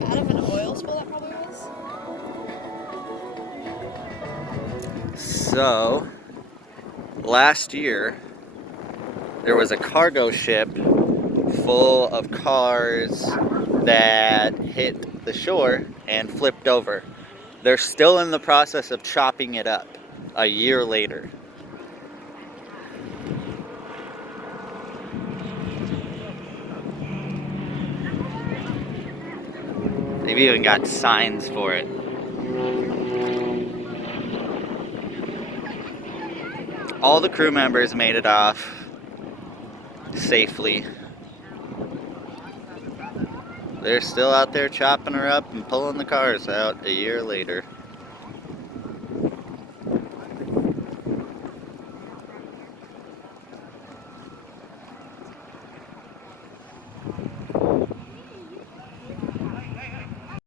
Out of an oil spill, that probably was. So, last year, there was a cargo ship full of cars that hit the shore and flipped over. They're still in the process of chopping it up a year later. They've even got signs for it. All the crew members made it off safely. They're still out there chopping her up and pulling the cars out a year later.